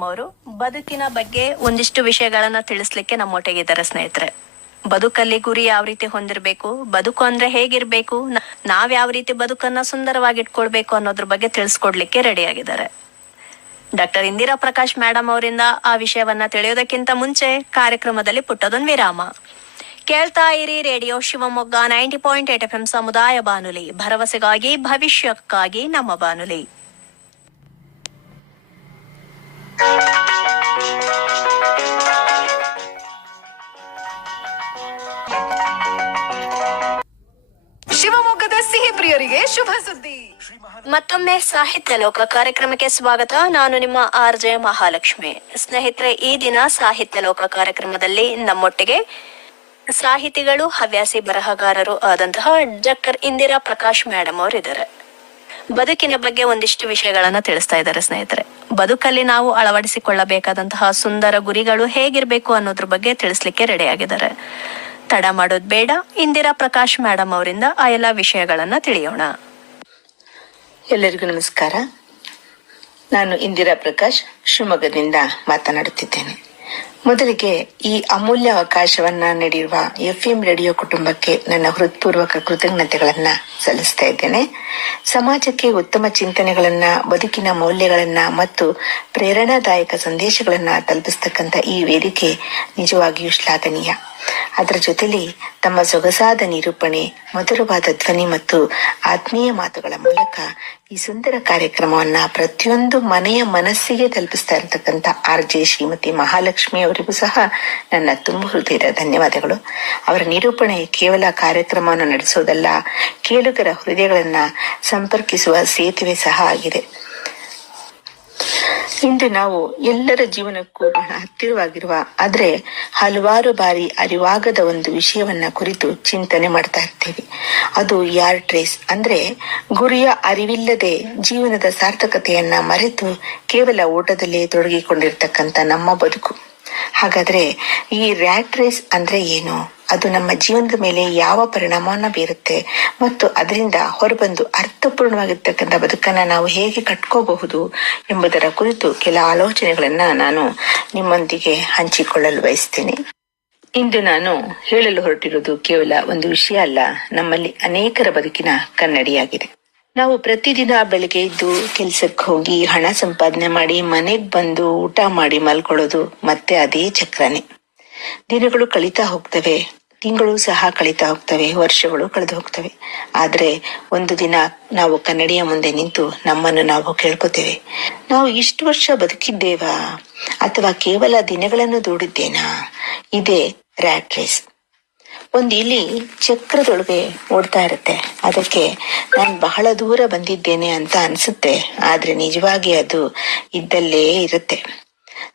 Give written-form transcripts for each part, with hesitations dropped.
Madam ಅವರು ಬದುಕಿನ ಬಗ್ಗೆ ಒಂದಿಷ್ಟು ವಿಷಯಗಳನ್ನ ತಿಳಿಸ್ಲಿಕ್ಕೆ ನಮ್ಮೊಟ್ಟಿಗಿದ್ದಾರೆ ಸ್ನೇಹಿತರೆ. ಬದುಕಲ್ಲಿ ಗುರಿ ಯಾವ ರೀತಿ ಹೊಂದಿರಬೇಕು, ಬದುಕು ಅಂದ್ರೆ ಹೇಗಿರ್ಬೇಕು, ನಾವ್ ಯಾವ ರೀತಿ ಬದುಕನ್ನ ಸುಂದರವಾಗಿ ಇಟ್ಕೊಳ್ಬೇಕು ಅನ್ನೋದ್ರ ಬಗ್ಗೆ ತಿಳಿಸ್ಕೊಡ್ಲಿಕ್ಕೆ ರೆಡಿ ಆಗಿದ್ದಾರೆ. ಡಾಕ್ಟರ್ ಇಂದಿರಾ ಪ್ರಕಾಶ್ ಮೇಡಮ್ ಅವರಿಂದ ಆ ವಿಷಯವನ್ನ ತಿಳಿಯೋದಕ್ಕಿಂತ ಮುಂಚೆ ಕಾರ್ಯಕ್ರಮದಲ್ಲಿ ಪುಟ್ಟದೊಂದು ವಿರಾಮ. ಕೇಳ್ತಾ ಇರಿ ರೇಡಿಯೋ ಶಿವಮೊಗ್ಗ 90.8 FM ಸಮುದಾಯ ಬಾನುಲಿ, ಭರವಸೆಗಾಗಿ ಭವಿಷ್ಯಕ್ಕಾಗಿ ನಮ್ಮ ಬಾನುಲಿ. ಶಿವಮೊಗ್ಗದ ಸಿಹಿ ಪ್ರಿಯರಿಗೆ ಶುಭ ಸುದ್ದಿ. ಮತ್ತೊಮ್ಮೆ ಸಾಹಿತ್ಯ ಲೋಕ ಕಾರ್ಯಕ್ರಮಕ್ಕೆ ಸ್ವಾಗತ. ನಾನು ನಿಮ್ಮ RJ ಮಹಾಲಕ್ಷ್ಮಿ. ಸ್ನೇಹಿತರೆ, ಈ ದಿನ ಸಾಹಿತ್ಯ ಲೋಕ ಕಾರ್ಯಕ್ರಮದಲ್ಲಿ ನಮ್ಮೊಟ್ಟಿಗೆ ಸಾಹಿತಿಗಳು, ಹವ್ಯಾಸಿ ಬರಹಗಾರರು ಆದಂತಹ ಡಾಕ್ಟರ್ ಇಂದಿರಾ ಪ್ರಕಾಶ್ ಮೇಡಮ್ ಅವರಿದ್ದಾರೆ. ಬದುಕಿನ ಬಗ್ಗೆ ಒಂದಿಷ್ಟು ವಿಷಯಗಳನ್ನ ತಿಳಿಸ್ತಾ ಇದ್ದಾರೆ ಸ್ನೇಹಿತರೆ. ಬದುಕಲ್ಲಿ ನಾವು ಅಳವಡಿಸಿಕೊಳ್ಳಬೇಕಾದಂತಹ ಸುಂದರ ಗುರಿಗಳು ಹೇಗಿರ್ಬೇಕು ಅನ್ನೋದ್ರ ಬಗ್ಗೆ ತಿಳಿಸ್ಲಿಕ್ಕೆ ರೆಡಿ ಆಗಿದ್ದಾರೆ. ತಡ ಮಾಡೋದ್ ಬೇಡ, ಇಂದಿರಾ ಪ್ರಕಾಶ್ ಮೇಡಮ್ ಅವರಿಂದ ಆ ಎಲ್ಲ ವಿಷಯಗಳನ್ನ ತಿಳಿಯೋಣ. ಎಲ್ಲರಿಗೂ ನಮಸ್ಕಾರ. ನಾನು ಇಂದಿರಾ ಪ್ರಕಾಶ್, ಶಿವಮೊಗ್ಗದಿಂದ ಮಾತನಾಡುತ್ತಿದ್ದೇನೆ. ಮೊದಲಿಗೆ ಈ ಅಮೂಲ್ಯ ಅವಕಾಶವನ್ನ ನೀಡಿರುವ FM ರೇಡಿಯೋ ಕುಟುಂಬಕ್ಕೆ ನನ್ನ ಹೃತ್ಪೂರ್ವಕ ಕೃತಜ್ಞತೆಗಳನ್ನ ಸಲ್ಲಿಸ್ತಾ ಇದ್ದೇನೆ. ಸಮಾಜಕ್ಕೆ ಉತ್ತಮ ಚಿಂತನೆಗಳನ್ನ, ಬದುಕಿನ ಮೌಲ್ಯಗಳನ್ನ ಮತ್ತು ಪ್ರೇರಣಾದಾಯಕ ಸಂದೇಶಗಳನ್ನ ತಲುಪಿಸ್ತಕ್ಕಂಥ ಈ ವೇದಿಕೆ ನಿಜವಾಗಿಯೂ ಶ್ಲಾಘನೀಯ. ಅದರ ಜೊತೆಲಿ ತಮ್ಮ ಸೊಗಸಾದ ನಿರೂಪಣೆ, ಮಧುರವಾದ ಧ್ವನಿ ಮತ್ತು ಆತ್ಮೀಯ ಮಾತುಗಳ ಮೂಲಕ ಈ ಸುಂದರ ಕಾರ್ಯಕ್ರಮವನ್ನ ಪ್ರತಿಯೊಂದು ಮನೆಯ ಮನಸ್ಸಿಗೆ ತಲುಪಿಸ್ತಾ ಇರತಕ್ಕಂಥ RJ ಶ್ರೀಮತಿ ಮಹಾಲಕ್ಷ್ಮಿ ಅವರಿಗೂ ಸಹ ನನ್ನ ತುಂಬ ಹೃದಯದ ಧನ್ಯವಾದಗಳು. ಅವರ ನಿರೂಪಣೆ ಕೇವಲ ಕಾರ್ಯಕ್ರಮವನ್ನು ನಡೆಸೋದಲ್ಲ, ಕೇಳುಗರ ಹೃದಯಗಳನ್ನ ಸಂಪರ್ಕಿಸುವ ಸೇತುವೆ ಸಹ ಆಗಿದೆ. ಇಂದು ನಾವು ಎಲ್ಲರ ಜೀವನಕ್ಕೂ ಬಹಳ ಹತ್ತಿರವಾಗಿರುವ, ಆದ್ರೆ ಹಲವಾರು ಬಾರಿ ಅರಿವಾಗದ ಒಂದು ವಿಷಯವನ್ನ ಕುರಿತು ಚಿಂತನೆ ಮಾಡ್ತಾ ಇರ್ತೀವಿ. ಅದು ಯಾರ್ಡ್ ರೇಸ್. ಅಂದ್ರೆ ಗುರಿಯ ಅರಿವಿಲ್ಲದೆ ಜೀವನದ ಸಾರ್ಥಕತೆಯನ್ನ ಮರೆತು ಕೇವಲ ಓಟದಲ್ಲೇ ತೊಡಗಿಕೊಂಡಿರ್ತಕ್ಕಂಥ ನಮ್ಮ ಬದುಕು. ಹಾಗಾದ್ರೆ ಈ ರ್ಯಾಟ್ ರೇಸ್ ಅಂದ್ರೆ ಏನು? ಅದು ನಮ್ಮ ಜೀವನದ ಮೇಲೆ ಯಾವ ಪರಿಣಾಮವನ್ನ ಬೀರುತ್ತೆ ಮತ್ತು ಅದರಿಂದ ಹೊರಬಂದು ಅರ್ಥಪೂರ್ಣವಾಗಿರ್ತಕ್ಕಂಥ ಬದುಕನ್ನ ನಾವು ಹೇಗೆ ಕಟ್ಕೋಬಹುದು ಎಂಬುದರ ಕುರಿತು ಕೆಲ ಆಲೋಚನೆಗಳನ್ನ ನಾನು ನಿಮ್ಮೊಂದಿಗೆ ಹಂಚಿಕೊಳ್ಳಲು ಬಯಸ್ತೀನಿ. ಇಂದು ನಾನು ಹೇಳಲು ಹೊರಟಿರುವುದು ಕೇವಲ ಒಂದು ವಿಷಯ ಅಲ್ಲ, ನಮ್ಮಲ್ಲಿ ಅನೇಕರ ಬದುಕಿನ ಕನ್ನಡಿಯಾಗಿದೆ. ನಾವು ಪ್ರತಿದಿನ ಬೆಳಗ್ಗೆ ಎದ್ದು ಕೆಲ್ಸಕ್ಕೆ ಹೋಗಿ ಹಣ ಸಂಪಾದನೆ ಮಾಡಿ ಮನೆಗ್ ಬಂದು ಊಟ ಮಾಡಿ ಮಲ್ಕೊಳ್ಳೋದು ಮತ್ತೆ ಅದೇ ಚಕ್ರನೇ. ದಿನಗಳು ಕಳೀತಾ ಹೋಗ್ತವೆ, ತಿಂಗಳು ಸಹ ಕಳೀತಾ ಹೋಗ್ತವೆ, ವರ್ಷಗಳು ಕಳೆದು ಹೋಗ್ತವೆ. ಆದ್ರೆ ಒಂದು ದಿನ ನಾವು ಕನ್ನಡಿಯ ಮುಂದೆ ನಿಂತು ನಮ್ಮನ್ನು ನಾವು ಕೇಳ್ಕೊತೇವೆ, ನಾವು ಇಷ್ಟು ವರ್ಷ ಬದುಕಿದ್ದೇವಾ ಅಥವಾ ಕೇವಲ ದಿನಗಳನ್ನು ದೂಡಿದ್ದೇನಾ? ಇದೇ ರ್ಯಾಟ್ ರೇಸ್. ಒಂದು ಇಲಿ ಚಕ್ರದೊಳಗೆ ಓಡ್ತಾ ಇರುತ್ತೆ. ಅದಕ್ಕೆ ನಾನು ಬಹಳ ದೂರ ಬಂದಿದ್ದೇನೆ ಅಂತ ಅನ್ಸುತ್ತೆ, ಆದ್ರೆ ನಿಜವಾಗಿ ಅದು ಇದ್ದಲ್ಲೇ ಇರುತ್ತೆ.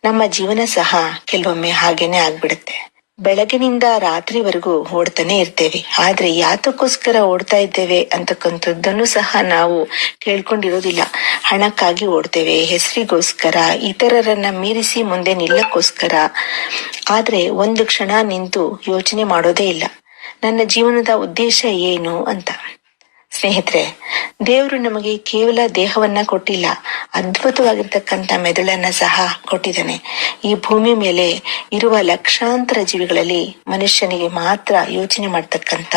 ನಮ್ಮ ಜೀವನ ಸಹ ಕೆಲವೊಮ್ಮೆ ಹಾಗೇನೆ ಆಗ್ಬಿಡುತ್ತೆ. ಬೆಳಗಿನಿಂದ ರಾತ್ರಿವರೆಗೂ ಓಡ್ತಾನೆ ಇರ್ತೇವೆ, ಆದ್ರೆ ಯಾತಕ್ಕೋಸ್ಕರ ಓಡ್ತಾ ಇದ್ದೇವೆ ಅಂತಕ್ಕಂಥದ್ದನ್ನು ಸಹ ನಾವು ಕೇಳ್ಕೊಂಡಿರೋದಿಲ್ಲ. ಹಣಕ್ಕಾಗಿ ಓಡ್ತೇವೆ, ಹೆಸರಿಗೋಸ್ಕರ, ಇತರರನ್ನ ಮೀರಿಸಿ ಮುಂದೆ ನಿಲ್ಲಕ್ಕೋಸ್ಕರ. ಆದ್ರೆ ಒಂದು ಕ್ಷಣ ನಿಂತು ಯೋಚನೆ ಮಾಡೋದೇ ಇಲ್ಲ, ನನ್ನ ಜೀವನದ ಉದ್ದೇಶ ಏನು ಅಂತ. ಸ್ನೇಹಿತರೆ, ದೇವರು ನಮಗೆ ಕೇವಲ ದೇಹವನ್ನ ಕೊಟ್ಟಿಲ್ಲ, ಅದ್ಭುತವಾಗಿರ್ತಕ್ಕಂಥ ಮೆದುಳನ್ನ ಸಹ ಕೊಟ್ಟಿದ್ದಾನೆ. ಈ ಭೂಮಿ ಮೇಲೆ ಇರುವ ಲಕ್ಷಾಂತರ ಜೀವಿಗಳಲ್ಲಿ ಮನುಷ್ಯನಿಗೆ ಮಾತ್ರ ಯೋಚನೆ ಮಾಡ್ತಕ್ಕಂಥ,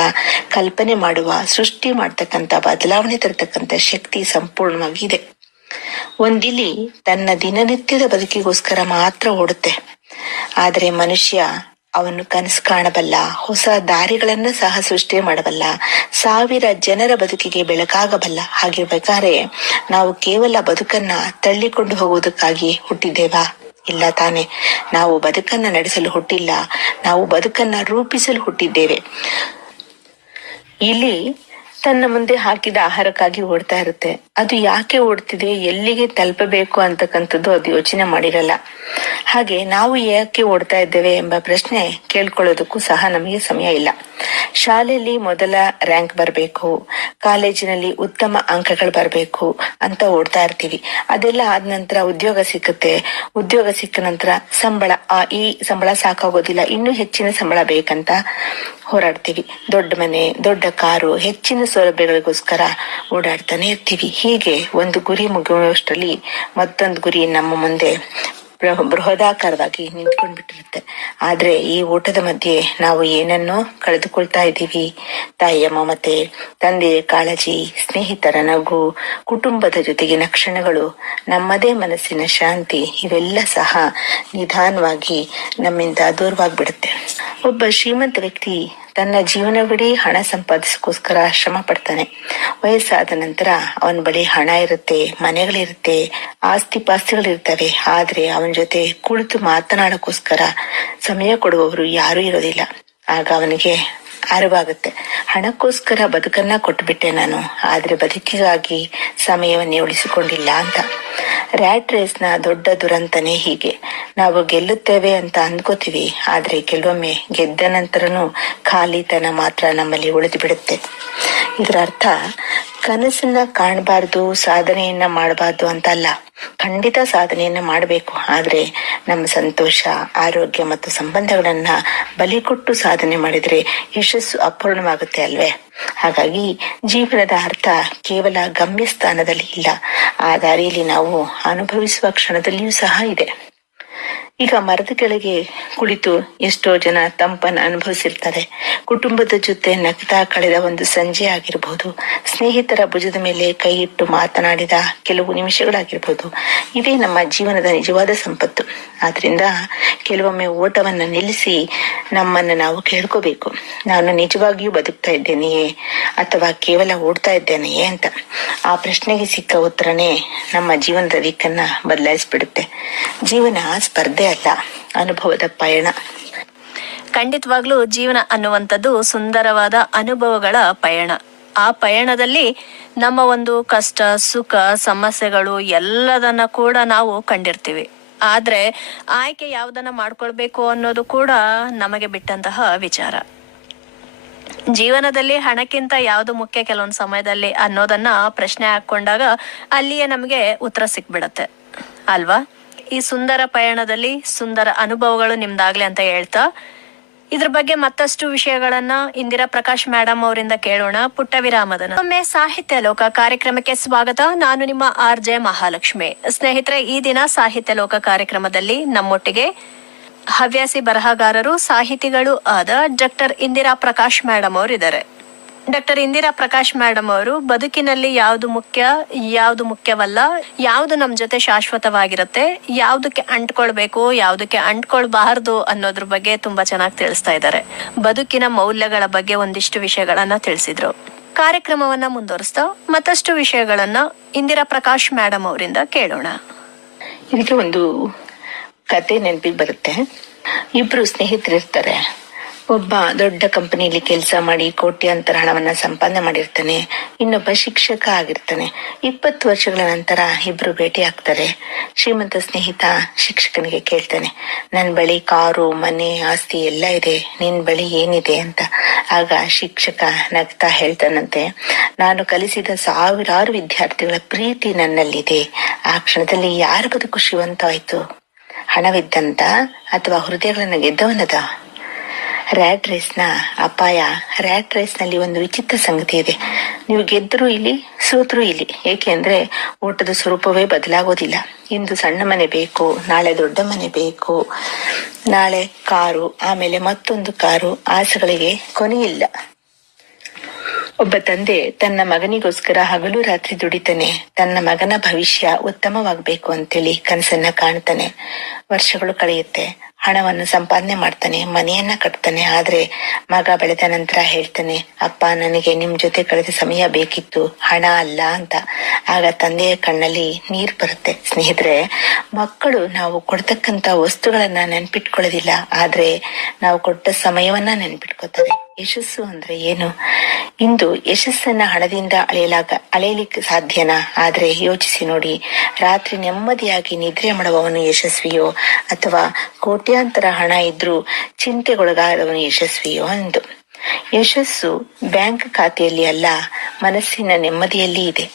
ಕಲ್ಪನೆ ಮಾಡುವ, ಸೃಷ್ಟಿ ಮಾಡ್ತಕ್ಕಂಥ, ಬದಲಾವಣೆ ತರತಕ್ಕಂಥ ಶಕ್ತಿ ಸಂಪೂರ್ಣವಾಗಿ ಇದೆ. ಒಂದಿಲಿ ತನ್ನ ದಿನನಿತ್ಯದ ಬದುಕಿಗೋಸ್ಕರ ಮಾತ್ರ ಓಡುತ್ತೆ, ಆದ್ರೆ ಮನುಷ್ಯ ಅವನು ಕನಸು ಕಾಣಬಲ್ಲ, ಹೊಸ ದಾರಿಗಳನ್ನ ಸಹ ಸೃಷ್ಟಿ ಮಾಡಬಲ್ಲ, ಸಾವಿರ ಜನರ ಬದುಕಿಗೆ ಬೆಳಕಾಗಬಲ್ಲ. ಹಾಗಿರ್ಬೇಕಾದ್ರೆ ನಾವು ಕೇವಲ ಬದುಕನ್ನ ತಳ್ಳಿಕೊಂಡು ಹೋಗುವುದಕ್ಕಾಗಿ ಹುಟ್ಟಿದ್ದೇವಾ? ಇಲ್ಲ ತಾನೆ. ನಾವು ಬದುಕನ್ನ ನಡೆಸಲು ಹುಟ್ಟಿಲ್ಲ, ನಾವು ಬದುಕನ್ನ ರೂಪಿಸಲು ಹುಟ್ಟಿದ್ದೇವೆ. ಇಲ್ಲಿ ತನ್ನ ಮುಂದೆ ಹಾಕಿದ ಆಹಾರಕ್ಕಾಗಿ ಓಡ್ತಾ ಇರುತ್ತೆ. ಅದು ಯಾಕೆ ಓಡ್ತಿದೆ, ಎಲ್ಲಿಗೆ ತಲುಪಬೇಕು ಅಂತಕ್ಕಂಥದ್ದು ಅದು ಯೋಚನೆ ಮಾಡಿರಲ್ಲ. ಹಾಗೆ ನಾವು ಯಾಕೆ ಓಡ್ತಾ ಇದ್ದೇವೆ ಎಂಬ ಪ್ರಶ್ನೆ ಕೇಳ್ಕೊಳ್ಳೋದಕ್ಕೂ ಸಹ ನಮಗೆ ಸಮಯ ಇಲ್ಲ. ಶಾಲೆಯಲ್ಲಿ ಮೊದಲ ರ್ಯಾಂಕ್ ಬರಬೇಕು, ಕಾಲೇಜಿನಲ್ಲಿ ಉತ್ತಮ ಅಂಕಗಳು ಬರಬೇಕು ಅಂತ ಓಡ್ತಾ ಇರ್ತೀವಿ. ಅದೆಲ್ಲ ಆದ ನಂತರ ಉದ್ಯೋಗ ಸಿಕ್ಕುತ್ತೆ. ಉದ್ಯೋಗ ಸಿಕ್ಕ ನಂತರ ಸಂಬಳ, ಈ ಸಂಬಳ ಸಾಕಾಗೋದಿಲ್ಲ, ಇನ್ನೂ ಹೆಚ್ಚಿನ ಸಂಬಳ ಬೇಕಂತ ಹೋರಾಡ್ತೀವಿ. ದೊಡ್ಡ ಮನೆ, ದೊಡ್ಡ ಕಾರು, ಹೆಚ್ಚಿನ ಸೌಲಭ್ಯಗಳಿಗೋಸ್ಕರ ಓಡಾಡ್ತಾನೆ ಇರ್ತೀವಿ. ಹೀಗೆ ಒಂದು ಗುರಿ ಮುಗಿಯುವಷ್ಟರಲ್ಲಿ ಮತ್ತೊಂದು ಗುರಿ ನಮ್ಮ ಮುಂದೆ ಬೃಹದಾಕಾರವಾಗಿ ನಿಂತ್ಕೊಂಡ್ಬಿಟ್ಟಿರುತ್ತೆ. ಆದ್ರೆ ಈ ಓಟದ ಮಧ್ಯೆ ನಾವು ಏನನ್ನೋ ಕಳೆದುಕೊಳ್ತಾ ಇದ್ದೀವಿ. ತಾಯಿಯ ಮಮತೆ, ತಂದೆಯ ಕಾಳಜಿ, ಸ್ನೇಹಿತರ ನಗು, ಕುಟುಂಬದ ಜೊತೆಗಿನ ಕ್ಷಣಗಳು, ನಮ್ಮದೇ ಮನಸ್ಸಿನ ಶಾಂತಿ, ಇವೆಲ್ಲ ಸಹ ನಿಧಾನವಾಗಿ ನಮ್ಮಿಂದ ದೂರವಾಗ್ಬಿಡುತ್ತೆ. ಒಬ್ಬ ಶ್ರೀಮಂತ ವ್ಯಕ್ತಿ ತನ್ನ ಜೀವನವಿಡೀ ಹಣ ಸಂಪಾದಿಸೋಕೋಸ್ಕರ ಶ್ರಮ ಪಡ್ತಾನೆ. ವಯಸ್ಸಾದ ನಂತರ ಅವನ ಬಳಿ ಹಣ ಇರುತ್ತೆ, ಮನೆಗಳಿರುತ್ತೆ, ಆಸ್ತಿ ಪಾಸ್ತಿಗಳಿರ್ತವೆ. ಆದ್ರೆ ಅವನ ಜೊತೆ ಕುಳಿತು ಮಾತನಾಡೋಕೋಸ್ಕರ ಸಮಯ ಕೊಡುವವರು ಯಾರೂ ಇರೋದಿಲ್ಲ. ಆಗ ಅವನಿಗೆ ಅರಿವಾಗುತ್ತೆ, ಹಣಕ್ಕೋಸ್ಕರ ಬದುಕನ್ನ ಕೊಟ್ಟುಬಿಟ್ಟೆ ನಾನು, ಆದ್ರೆ ಬದುಕಿಗಾಗಿ ಸಮಯವನ್ನೇ ಉಳಿಸಿಕೊಂಡಿಲ್ಲ ಅಂತ. ರ್ಯಾಟ್ ರೇಸ್ನ ದೊಡ್ಡ ದುರಂತನೇ ಹೀಗೆ. ನಾವು ಗೆಲ್ಲುತ್ತೇವೆ ಅಂತ ಅಂದ್ಕೋತೀವಿ, ಆದ್ರೆ ಕೆಲವೊಮ್ಮೆ ಗೆದ್ದ ನಂತರನೂ ಖಾಲಿತನ ಮಾತ್ರ ನಮ್ಮಲ್ಲಿ ಉಳಿದು ಬಿಡುತ್ತೆ. ಇದರ ಅರ್ಥ ಕನಸನ್ನ ಕಾಣಬಾರ್ದು, ಸಾಧನೆಯನ್ನ ಮಾಡಬಾರ್ದು ಅಂತ ಅಲ್ಲ. ಖಂಡಿತ ಸಾಧನೆಯನ್ನ ಮಾಡಬೇಕು, ಆದ್ರೆ ನಮ್ಮ ಸಂತೋಷ, ಆರೋಗ್ಯ ಮತ್ತು ಸಂಬಂಧಗಳನ್ನ ಬಲಿ ಕೊಟ್ಟು ಸಾಧನೆ ಮಾಡಿದ್ರೆ ಯಶಸ್ಸು ಅಪೂರ್ಣವಾಗುತ್ತೆ ಅಲ್ವೇ? ಹಾಗಾಗಿ ಜೀವನದ ಅರ್ಥ ಕೇವಲ ಗಮ್ಯಸ್ಥಾನದಲ್ಲಿ ಇಲ್ಲ, ಆ ದಾರಿಯಲ್ಲಿ ನಾವು ಅನುಭವಿಸುವ ಕ್ಷಣದಲ್ಲಿಯೂ ಸಹ ಇದೆ. ಈಗ ಮರದ ಕೆಳಗೆ ಕುಳಿತು ಎಷ್ಟೋ ಜನ ತಂಪನ್ನು ಅನುಭವಿಸಿರ್ತಾರೆ. ಕುಟುಂಬದ ಜೊತೆ ನಗ್ತಾ ಕಳೆದ ಒಂದು ಸಂಜೆ ಆಗಿರಬಹುದು, ಸ್ನೇಹಿತರ ಭುಜದ ಮೇಲೆ ಕೈ ಇಟ್ಟು ಮಾತನಾಡಿದ ಕೆಲವು ನಿಮಿಷಗಳಾಗಿರ್ಬೋದು. ಇವೇ ನಮ್ಮ ಜೀವನದ ನಿಜವಾದ ಸಂಪತ್ತು. ಆದ್ರಿಂದ ಕೆಲವೊಮ್ಮೆ ಓಟವನ್ನ ನಿಲ್ಲಿಸಿ ನಮ್ಮನ್ನು ನಾವು ಕೇಳ್ಕೋಬೇಕು, ನಾನು ನಿಜವಾಗಿಯೂ ಬದುಕ್ತಾ ಇದ್ದೇನೆಯೇ ಅಥವಾ ಕೇವಲ ಓಡ್ತಾ ಇದ್ದೇನೆಯೇ ಅಂತ. ಆ ಪ್ರಶ್ನೆಗೆ ಸಿಕ್ಕ ಉತ್ತರನೇ ನಮ್ಮ ಜೀವನದ ದಿಕ್ಕನ್ನ ಬದಲಾಯಿಸ್ಬಿಡುತ್ತೆ. ಜೀವನ ಸ್ಪರ್ಧೆ ಅಲ್ಲ, ಅನುಭವದ ಪಯಣ. ಖಂಡಿತವಾಗ್ಲೂ ಜೀವನ ಅನ್ನುವಂಥದ್ದು ಸುಂದರವಾದ ಅನುಭವಗಳ ಪಯಣ. ಆ ಪಯಣದಲ್ಲಿ ನಮ್ಮ ಒಂದು ಕಷ್ಟ, ಸುಖ, ಸಮಸ್ಯೆಗಳು ಎಲ್ಲದನ್ನ ಕೂಡ ನಾವು ಕಂಡಿರ್ತೀವಿ. ಆದ್ರೆ ಆಯ್ಕೆ ಯಾವ್ದನ್ನ ಮಾಡ್ಕೊಳ್ಬೇಕು ಅನ್ನೋದು ಕೂಡ ನಮಗೆ ಬಿಟ್ಟಂತಹ ವಿಚಾರ. ಜೀವನದಲ್ಲಿ ಹಣಕ್ಕಿಂತ ಯಾವ್ದು ಮುಖ್ಯ ಕೆಲವೊಂದು ಸಮಯದಲ್ಲಿ ಅನ್ನೋದನ್ನ ಪ್ರಶ್ನೆ ಹಾಕೊಂಡಾಗ ಅಲ್ಲಿಯೇ ನಮಗೆ ಉತ್ತರ ಸಿಕ್ಬಿಡತ್ತೆ ಅಲ್ವಾ? ಈ ಸುಂದರ ಪಯಣದಲ್ಲಿ ಸುಂದರ ಅನುಭವಗಳು ನಿಮ್ದಾಗ್ಲಿ ಅಂತ ಹೇಳ್ತಾ ಇದ್ರ ಬಗ್ಗೆ ಮತ್ತಷ್ಟು ವಿಷಯಗಳನ್ನ ಇಂದಿರಾ ಪ್ರಕಾಶ್ ಮೇಡಮ್ ಅವರಿಂದ ಕೇಳೋಣ ಪುಟ್ಟ ವಿರಾಮದ. ಒಮ್ಮೆ ಸಾಹಿತ್ಯ ಲೋಕ ಕಾರ್ಯಕ್ರಮಕ್ಕೆ ಸ್ವಾಗತ. ನಾನು ನಿಮ್ಮ RJ ಮಹಾಲಕ್ಷ್ಮಿ. ಸ್ನೇಹಿತರೆ, ಈ ದಿನ ಸಾಹಿತ್ಯ ಲೋಕ ಕಾರ್ಯಕ್ರಮದಲ್ಲಿ ನಮ್ಮೊಟ್ಟಿಗೆ ಹವ್ಯಾಸಿ ಬರಹಗಾರರು, ಸಾಹಿತಿಗಳು ಆದ ಡಾಕ್ಟರ್ ಇಂದಿರಾ ಪ್ರಕಾಶ್ ಮೇಡಮ್ ಅವರು ಇದ್ದಾರೆ. ಡಾಕ್ಟರ್ ಇಂದಿರಾ ಪ್ರಕಾಶ್ ಮೇಡಮ್ ಅವರು ಬದುಕಿನಲ್ಲಿ ಯಾವುದು ಮುಖ್ಯ, ಯಾವುದು ಮುಖ್ಯವಲ್ಲ, ಯಾವುದು ನಮ್ ಜೊತೆ ಶಾಶ್ವತವಾಗಿರುತ್ತೆ, ಯಾವುದಕ್ಕೆ ಅಂಟ್ಕೊಳ್ಬೇಕು, ಯಾವುದಕ್ಕೆ ಅಂಟ್ಕೊಳ್ಬಾರ್ದು ಅನ್ನೋದ್ರ ಬಗ್ಗೆ ತುಂಬಾ ಚೆನ್ನಾಗಿ ತಿಳಿಸ್ತಾ ಇದ್ದಾರೆ. ಬದುಕಿನ ಮೌಲ್ಯಗಳ ಬಗ್ಗೆ ಒಂದಿಷ್ಟು ವಿಷಯಗಳನ್ನ ತಿಳಿಸಿದ್ರು. ಕಾರ್ಯಕ್ರಮವನ್ನ ಮುಂದುವರಿಸ್ತಾ ಮತ್ತಷ್ಟು ವಿಷಯಗಳನ್ನ ಇಂದಿರಾ ಪ್ರಕಾಶ್ ಮೇಡಮ್ ಅವರಿಂದ ಕೇಳೋಣ. ಇದಕ್ಕೆ ಒಂದು ಕತೆ ನೆನಪಿಗೆ ಬರುತ್ತೆ. ಇಬ್ರು ಸ್ನೇಹಿತರಿರ್ತಾರೆ. ಒಬ್ಬ ದೊಡ್ಡ ಕಂಪನಿಯಲ್ಲಿ ಕೆಲಸ ಮಾಡಿ ಕೋಟ್ಯಾಂತರ ಹಣವನ್ನ ಸಂಪಾದನೆ ಮಾಡಿರ್ತಾನೆ. ಇನ್ನೊಬ್ಬ ಶಿಕ್ಷಕ ಆಗಿರ್ತಾನೆ. 20 ವರ್ಷಗಳ ನಂತರ ಇಬ್ರು ಭೇಟಿ ಆಗ್ತಾರೆ. ಶ್ರೀಮಂತ ಸ್ನೇಹಿತ ಶಿಕ್ಷಕನಿಗೆ ಕೇಳ್ತಾನೆ, ನನ್ ಬಳಿ ಕಾರು, ಮನೆ, ಆಸ್ತಿ ಎಲ್ಲ ಇದೆ, ನಿನ್ ಬಳಿ ಏನಿದೆ ಅಂತ. ಆಗ ಶಿಕ್ಷಕ ನಗ್ತಾ ಹೇಳ್ತಾನಂತೆ, ನಾನು ಕಲಿಸಿದ ಸಾವಿರಾರು ವಿದ್ಯಾರ್ಥಿಗಳ ಪ್ರೀತಿ ನನ್ನಲ್ಲಿದೆ. ಆ ಕ್ಷಣದಲ್ಲಿ ಯಾರ ಬದುಕು ಶ್ರೀಮಂತವಾಯ್ತು? ಹಣವಿದ್ದಂತ ಅಥವಾ ಹೃದಯಗಳನ್ನ ಗೆದ್ದವನದ? ರ್ಯಾಟ್ ರೇಸ್ನ ಅಪಾಯ. ರ್ಯಾಟ್ ರೇಸ್ ನಲ್ಲಿ ಒಂದು ವಿಚಿತ್ರ ಸಂಗತಿ ಇದೆ. ನೀವು ಗೆದ್ದರೂ ಇಲ್ಲಿ, ಸೋತ್ರೂ ಇಲ್ಲಿ. ಏಕೆಂದ್ರೆ ಓಟದ ಸ್ವರೂಪವೇ ಬದಲಾಗೋದಿಲ್ಲ. ಇಂದು ಸಣ್ಣ ಮನೆ ಬೇಕು, ನಾಳೆ ದೊಡ್ಡ ಮನೆ ಬೇಕು, ನಾಳೆ ಕಾರು, ಆಮೇಲೆ ಮತ್ತೊಂದು ಕಾರು. ಆಸೆಗಳಿಗೆ ಕೊನೆಯಿಲ್ಲ. ಒಬ್ಬ ತಂದೆ ತನ್ನ ಮಗನಿಗೋಸ್ಕರ ಹಗಲು ರಾತ್ರಿ ದುಡಿತಾನೆ. ತನ್ನ ಮಗನ ಭವಿಷ್ಯ ಉತ್ತಮವಾಗಬೇಕು ಅಂತೇಳಿ ಕನಸನ್ನ ಕಾಣ್ತಾನೆ. ವರ್ಷಗಳು ಕಳೆಯುತ್ತೆ. ಹಣವನ್ನು ಸಂಪಾದನೆ ಮಾಡ್ತಾನೆ, ಮನೆಯನ್ನ ಕಟ್ತಾನೆ. ಆದ್ರೆ ಮಗ ಬೆಳೆದ ನಂತರ ಹೇಳ್ತಾನೆ, ಅಪ್ಪ, ನನಗೆ ನಿಮ್ ಜೊತೆ ಕಳೆದ ಸಮಯ ಬೇಕಿತ್ತು, ಹಣ ಅಲ್ಲ ಅಂತ. ಆಗ ತಂದೆಯ ಕಣ್ಣಲ್ಲಿ ನೀರ್ ಬರುತ್ತೆ. ಸ್ನೇಹಿತರೆ, ಮಕ್ಕಳು ನಾವು ಕೊಡ್ತಕ್ಕಂತ ವಸ್ತುಗಳನ್ನ ನೆನ್ಪಿಟ್ಕೊಳ್ಳೋದಿಲ್ಲ, ಆದ್ರೆ ನಾವು ಕೊಟ್ಟ ಸಮಯವನ್ನ ನೆನ್ಪಿಟ್ಕೋತಾರೆ. ಯಶಸ್ಸು ಅಂದ್ರೆ ಏನು? ಇಂದು ಯಶಸ್ಸನ್ನ ಹಣದಿಂದ ಅಳೆಯಲಿಕ್ಕೆ ಸಾಧ್ಯನಾ? ಆದ್ರೆ ಯೋಚಿಸಿ ನೋಡಿ, ರಾತ್ರಿ ನೆಮ್ಮದಿಯಾಗಿ ನಿದ್ರೆ ಮಾಡುವವನು ಯಶಸ್ವಿಯೋ ಅಥವಾ ಕೋಟ್ಯಾಂತರ ಹಣ ಇದ್ರೂ ಚಿಂತೆಗೊಳಗಾದವನು ಯಶಸ್ವಿಯೋ ಎಂದು? ಯಶಸ್ಸು ಬ್ಯಾಂಕ್ ಖಾತೆಯಲ್ಲಿ ಅಲ್ಲ, ಮನಸ್ಸಿನ ನೆಮ್ಮದಿಯಲ್ಲಿ ಇದೆ.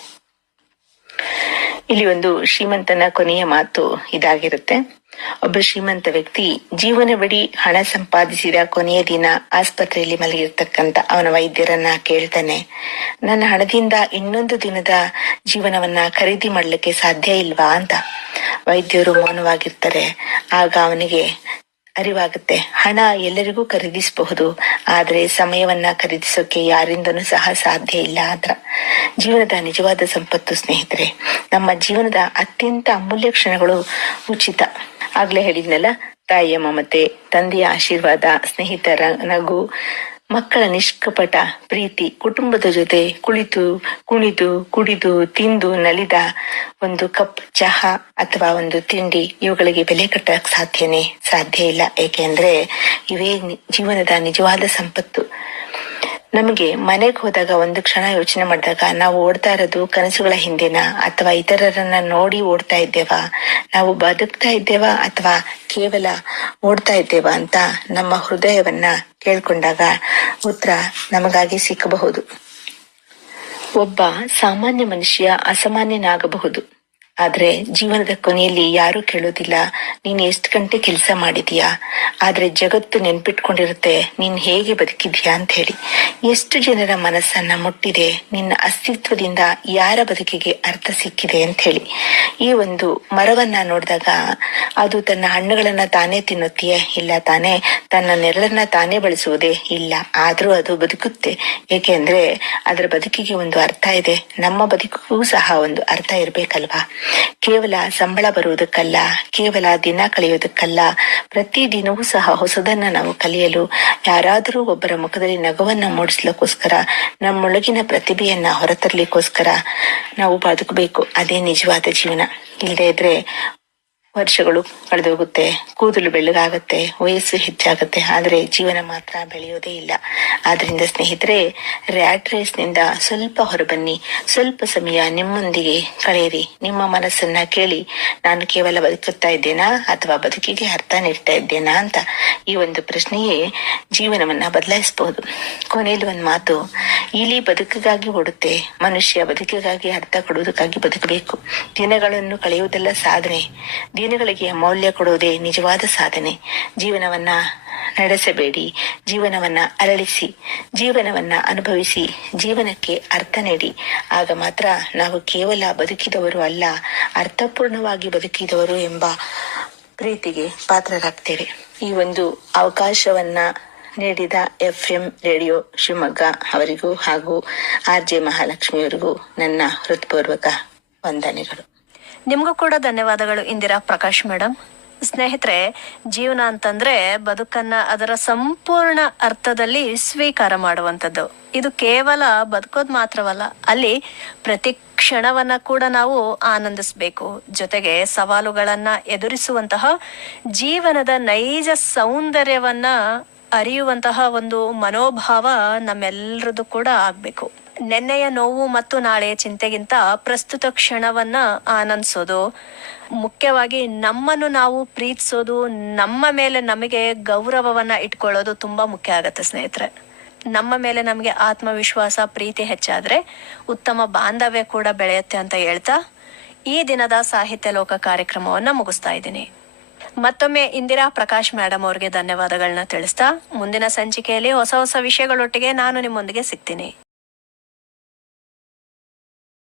ಇಲ್ಲಿ ಒಂದು ಶ್ರೀಮಂತನ ಕೊನೆಯ ಮಾತು ಇದಾಗಿರುತ್ತೆ. ಒಬ್ಬ ಶ್ರೀಮಂತ ವ್ಯಕ್ತಿ ಜೀವನವಿಡೀ ಹಣ ಸಂಪಾದಿಸಿದ ಕೊನೆಯ ದಿನ ಆಸ್ಪತ್ರೆಯಲ್ಲಿ ಮಲಗಿರ್ತಕ್ಕಂತ ಅವನ ವೈದ್ಯರನ್ನ ಕೇಳ್ತಾನೆ, ನನ್ನ ಹಣದಿಂದ ಇನ್ನೊಂದು ದಿನದ ಜೀವನವನ್ನ ಖರೀದಿ ಮಾಡ್ಲಿಕ್ಕೆ ಸಾಧ್ಯ ಇಲ್ವಾ ಅಂತ. ವೈದ್ಯರು ಮೌನವಾಗಿರ್ತಾರೆ. ಆಗ ಅವನಿಗೆ ಅರಿವಾಗುತ್ತೆ, ಹಣ ಎಲ್ಲರಿಗೂ ಖರೀದಿಸಬಹುದು, ಆದ್ರೆ ಸಮಯವನ್ನ ಖರೀದಿಸೋಕೆ ಯಾರಿಂದನೂ ಸಹ ಸಾಧ್ಯ ಇಲ್ಲ ಅಂತ. ಜೀವನದ ನಿಜವಾದ ಸಂಪತ್ತು ಸ್ನೇಹಿತರೆ, ನಮ್ಮ ಜೀವನದ ಅತ್ಯಂತ ಅಮೂಲ್ಯ ಕ್ಷಣಗಳು ಉಚಿತ. ಆಗ್ಲೇ ಹೇಳಿದ್ನಲ್ಲ, ತಾಯಿಯ ಮಮತೆ, ತಂದೆಯ ಆಶೀರ್ವಾದ, ಸ್ನೇಹಿತರ ನಗು, ಮಕ್ಕಳ ನಿಷ್ಕಪಟ ಪ್ರೀತಿ, ಕುಟುಂಬದ ಜೊತೆ ಕುಳಿತು ಕುಣಿದು ಕುಡಿದು ತಿಂದು ನಲಿದ ಒಂದು ಕಪ್ ಚಹಾ ಅಥವಾ ಒಂದು ತಿಂಡಿ, ಇವುಗಳಿಗೆ ಬೆಲೆ ಕಟ್ಟಕ್ ಸಾಧ್ಯ ಇಲ್ಲ. ಏಕೆಂದ್ರೆ ಇವೇ ಜೀವನದ ನಿಜವಾದ ಸಂಪತ್ತು. ನಮಗೆ ಮನೆಗೆ ಹೋದಾಗ ಒಂದು ಕ್ಷಣ ಯೋಚನೆ ಮಾಡಿದಾಗ ನಾವು ಓಡ್ತಾ ಇರೋದು ಕನಸುಗಳ ಹಿಂದೆನಾ ಅಥವಾ ಇತರರನ್ನ ನೋಡಿ ಓಡ್ತಾ ಇದ್ದೇವಾ, ನಾವು ಬದುಕ್ತಾ ಇದ್ದೇವಾ ಅಥವಾ ಕೇವಲ ಓಡ್ತಾ ಇದ್ದೇವಾ ಅಂತ ನಮ್ಮ ಹೃದಯವನ್ನ ಕೇಳ್ಕೊಂಡಾಗ ಉತ್ತರ ನಮಗಾಗಿ ಸಿಕ್ಕಬಹುದು. ಒಬ್ಬ ಸಾಮಾನ್ಯ ಮನುಷ್ಯ ಅಸಾಮಾನ್ಯನಾಗಬಹುದು, ಆದ್ರೆ ಜೀವನದ ಕೊನೆಯಲ್ಲಿ ಯಾರು ಕೇಳೋದಿಲ್ಲ ನೀನ್ ಎಷ್ಟು ಗಂಟೆ ಕೆಲಸ ಮಾಡಿದೀಯಾ, ಆದ್ರೆ ಜಗತ್ತು ನೆನ್ಪಿಟ್ಕೊಂಡಿರುತ್ತೆ ನೀನ್ ಹೇಗೆ ಬದುಕಿದ್ಯಾ ಅಂತ ಹೇಳಿ. ಎಷ್ಟು ಜನರ ಮನಸ್ಸನ್ನ ಮುಟ್ಟಿದೆ, ನಿನ್ನ ಅಸ್ತಿತ್ವದಿಂದ ಯಾರ ಬದುಕಿಗೆ ಅರ್ಥ ಸಿಕ್ಕಿದೆ ಅಂತ ಹೇಳಿ. ಈ ಒಂದು ಮರವನ್ನ ನೋಡಿದಾಗ ಅದು ತನ್ನ ಹಣ್ಣುಗಳನ್ನ ತಾನೇ ತಿನ್ನುತ್ತೀಯೇ? ಇಲ್ಲ ತಾನೇ. ತನ್ನ ನೆರಳನ್ನ ತಾನೇ ಬಳಸುವುದೇ? ಇಲ್ಲ. ಆದ್ರೂ ಅದು ಬದುಕುತ್ತೆ. ಏಕೆಂದ್ರೆ ಅದರ ಬದುಕಿಗೆ ಒಂದು ಅರ್ಥ ಇದೆ. ನಮ್ಮ ಬದುಕಿಗೂ ಸಹ ಒಂದು ಅರ್ಥ ಇರ್ಬೇಕಲ್ವಾ. ಕೇವಲ ಸಂಬಳ ಬರುವುದಕ್ಕಲ್ಲ, ಕೇವಲ ದಿನ ಕಳೆಯೋದಕ್ಕಲ್ಲ, ಪ್ರತಿ ದಿನವೂ ಸಹ ಹೊಸದನ್ನ ನಾವು ಕಲಿಯಲು, ಯಾರಾದರೂ ಒಬ್ಬರ ಮುಖದಲ್ಲಿ ನಗುವನ್ನ ಮೂಡಿಸ್ಲಿಕ್ಕೋಸ್ಕರ, ನಮ್ಮೊಳಗಿನ ಪ್ರತಿಭೆಯನ್ನ ಹೊರತರ್ಲಿಕ್ಕೋಸ್ಕರ ನಾವು ಬದುಕಬೇಕು. ಅದೇ ನಿಜವಾದ ಜೀವನ. ಇಲ್ಲದೆ ಇದ್ರೆ ವರ್ಷಗಳು ಕಳೆದೋಗುತ್ತೆ, ಕೂದಲು ಬೆಳ್ಳಗಾಗತ್ತೆ, ವಯಸ್ಸು ಹೆಚ್ಚಾಗತ್ತೆ, ಆದ್ರೆ ಜೀವನ ಮಾತ್ರ ಬೆಳೆಯೋದೇ ಇಲ್ಲ. ಆದ್ರಿಂದ ಸ್ನೇಹಿತರೆ, ರ್ಯಾಟ್ ರೇಸ್ ನಿಂದ ಸ್ವಲ್ಪ ಹೊರಬನ್ನಿ, ಸ್ವಲ್ಪ ಸಮಯ ನಿಮ್ಮೊಂದಿಗೆ ಕಳೆಯಿರಿ. ನಿಮ್ಮ ಮನಸ್ಸನ್ನ ಕೇಳಿ, ನಾನು ಕೇವಲ ಬದುಕುತ್ತಾ ಇದ್ದೇನಾ ಅಥವಾ ಬದುಕಿಗೆ ಅರ್ಥ ನೀಡ್ತಾ ಇದ್ದೇನಾ ಅಂತ. ಈ ಒಂದು ಪ್ರಶ್ನೆಯೇ ಜೀವನವನ್ನ ಬದಲಾಯಿಸಬಹುದು. ಕೊನೆಯಲ್ಲಿ ಒಂದು ಮಾತು, ಇಲಿ ಬದುಕಿಗಾಗಿ ಓಡುತ್ತೆ, ಮನುಷ್ಯ ಬದುಕಿಗಾಗಿ ಅರ್ಥ ಕೊಡುವುದಕ್ಕಾಗಿ ಬದುಕಬೇಕು. ದಿನಗಳನ್ನು ಕಳೆಯುವುದೆಲ್ಲ ಸಾಧನೆ, ದಿನಗಳಿಗೆ ಮೌಲ್ಯ ಕೊಡುವುದೇ ನಿಜವಾದ ಸಾಧನೆ. ಜೀವನವನ್ನ ನಡೆಸಬೇಡಿ, ಜೀವನವನ್ನ ಅರಳಿಸಿ, ಜೀವನವನ್ನ ಅನುಭವಿಸಿ, ಜೀವನಕ್ಕೆ ಅರ್ಥ ನೀಡಿ. ಆಗ ಮಾತ್ರ ನಾವು ಕೇವಲ ಬದುಕಿದವರು ಅಲ್ಲ, ಅರ್ಥಪೂರ್ಣವಾಗಿ ಬದುಕಿದವರು ಎಂಬ ಪ್ರೀತಿಗೆ ಪಾತ್ರರಾಗ್ತೇವೆ. ಈ ಒಂದು ಅವಕಾಶವನ್ನ ನೀಡಿದ FM ರೇಡಿಯೋ ಶಿವಮೊಗ್ಗ ಅವರಿಗೂ ಹಾಗೂ RJ ಮಹಾಲಕ್ಷ್ಮಿಯವರಿಗೂ ನನ್ನ ಹೃತ್ಪೂರ್ವಕ ವಂದನೆಗಳು. ನಿಮ್ಗೂ ಕೂಡ ಧನ್ಯವಾದಗಳು ಇಂದಿರಾ ಪ್ರಕಾಶ್ ಮೇಡಮ್. ಸ್ನೇಹಿತರೆ, ಜೀವನ ಅಂತಂದ್ರೆ ಬದುಕನ್ನ ಅದರ ಸಂಪೂರ್ಣ ಅರ್ಥದಲ್ಲಿ ಸ್ವೀಕಾರ ಮಾಡುವಂಥದ್ದು. ಇದು ಕೇವಲ ಬದುಕೋದ್ ಮಾತ್ರವಲ್ಲ, ಅಲ್ಲಿ ಪ್ರತಿ ಕ್ಷಣವನ್ನ ಕೂಡ ನಾವು ಆನಂದಿಸ್ಬೇಕು. ಜೊತೆಗೆ ಸವಾಲುಗಳನ್ನ ಎದುರಿಸುವಂತಹ ಜೀವನದ ನೈಜ ಸೌಂದರ್ಯವನ್ನ ಅರಿಯುವಂತಹ ಒಂದು ಮನೋಭಾವ ನಮ್ಮೆಲ್ಲರದು ಕೂಡ ಆಗ್ಬೇಕು. ನೆನ್ನೆಯ ನೋವು ಮತ್ತು ನಾಳೆಯ ಚಿಂತೆಗಿಂತ ಪ್ರಸ್ತುತ ಕ್ಷಣವನ್ನ ಆನಂದಿಸೋದು, ಮುಖ್ಯವಾಗಿ ನಮ್ಮನ್ನು ನಾವು ಪ್ರೀತಿಸೋದು, ನಮ್ಮ ಮೇಲೆ ನಮಗೆ ಗೌರವವನ್ನ ಇಟ್ಕೊಳ್ಳೋದು ತುಂಬಾ ಮುಖ್ಯ ಆಗತ್ತೆ ಸ್ನೇಹಿತರೆ. ನಮ್ಮ ಮೇಲೆ ನಮಗೆ ಆತ್ಮವಿಶ್ವಾಸ, ಪ್ರೀತಿ ಹೆಚ್ಚಾದ್ರೆ ಉತ್ತಮ ಬಾಂಧವ್ಯ ಕೂಡ ಬೆಳೆಯುತ್ತೆ ಅಂತ ಹೇಳ್ತಾ ಈ ದಿನದ ಸಾಹಿತ್ಯ ಲೋಕ ಕಾರ್ಯಕ್ರಮವನ್ನ ಮುಗಿಸ್ತಾ ಇದ್ದೀನಿ. ಮತ್ತೊಮ್ಮೆ ಇಂದಿರಾ ಪ್ರಕಾಶ್ ಮೇಡಮ್ ಅವ್ರಿಗೆ ಧನ್ಯವಾದಗಳನ್ನ ತಿಳಿಸ್ತಾ ಮುಂದಿನ ಸಂಚಿಕೆಯಲ್ಲಿ ಹೊಸ ಹೊಸ ವಿಷಯಗಳೊಟ್ಟಿಗೆ ನಾನು ನಿಮ್ಮೊಂದಿಗೆ ಸಿಗ್ತೀನಿ.